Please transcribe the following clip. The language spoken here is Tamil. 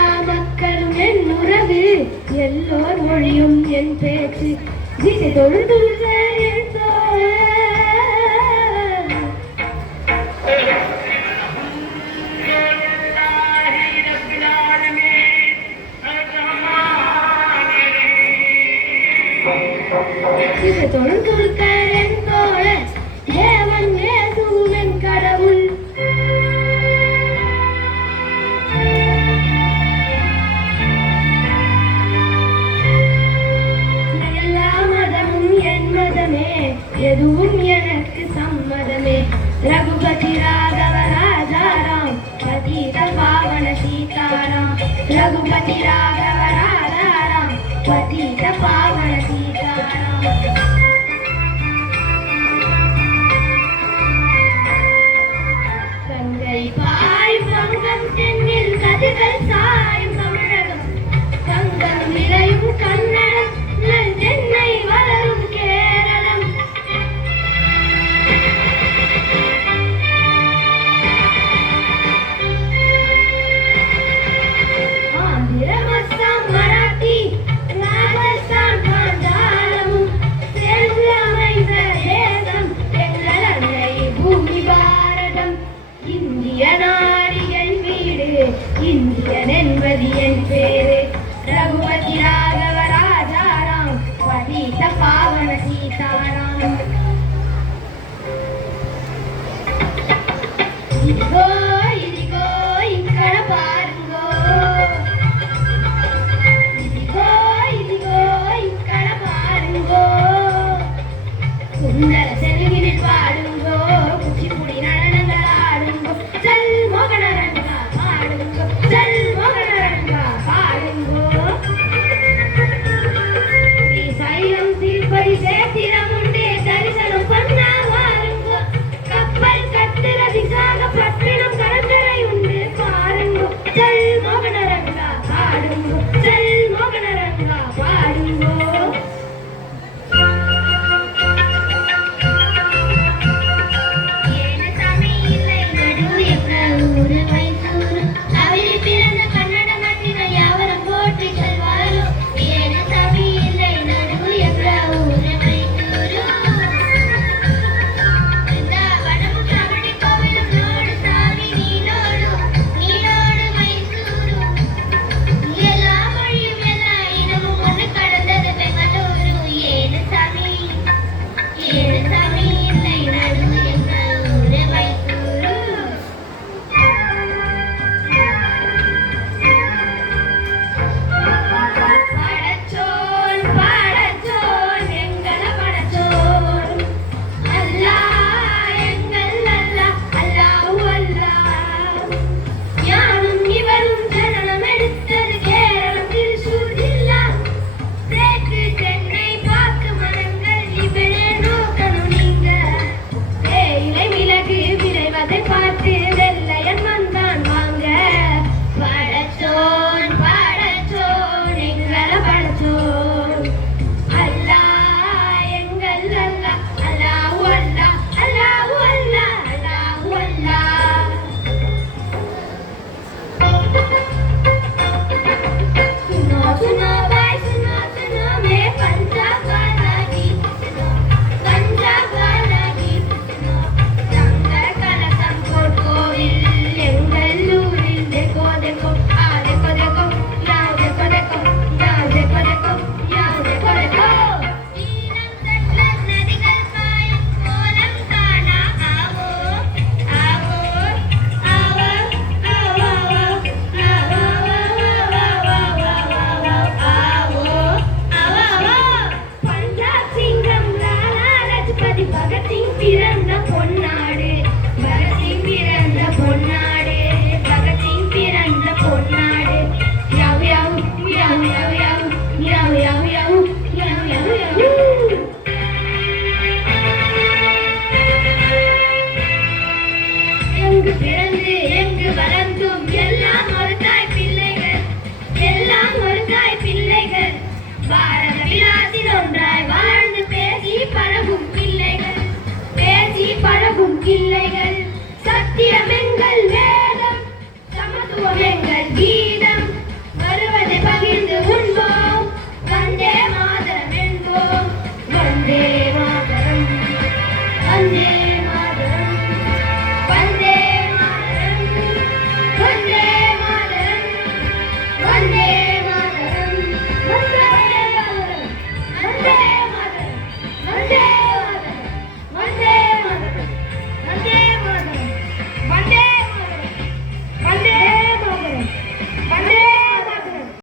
எல்லா மக்களும் என் உறவு, எல்லோர் மொழியும் என் பேச்சு, திசை தொழுதுள்ள என் திசை தொழுதுள்ள என் தோழன், தேவன் இயேசுவும் என் கடவுள். எதுவும் எனக்கு சம்மதமே. ரகுபதி ராகவ ராஜாராம், பதீத பாவன சீதாராம். ரகுபதி ராகவ ராஜாராம், பதீத பாவன சீதாராம். கங்கை பாய் பங்கம் தென்னில் கதிர்கள் சாயும் தமிழகம், தங்கம் நிறையும் கன்னடம், சென்னை வளரும் கேரளம். மராத்தி, ராஜஸ்தான், பாஞ்சாலமும் சேர்ந்து அமைந்த தேசம் எங்கள் அன்னை பூமி பாரதம். இந்திய நாடு என் வீடு, இந்தியன் என்பது என் பேரு. ரகுபதி ராகவ ராஜாராம், பதீத பாவன சீதாராம்.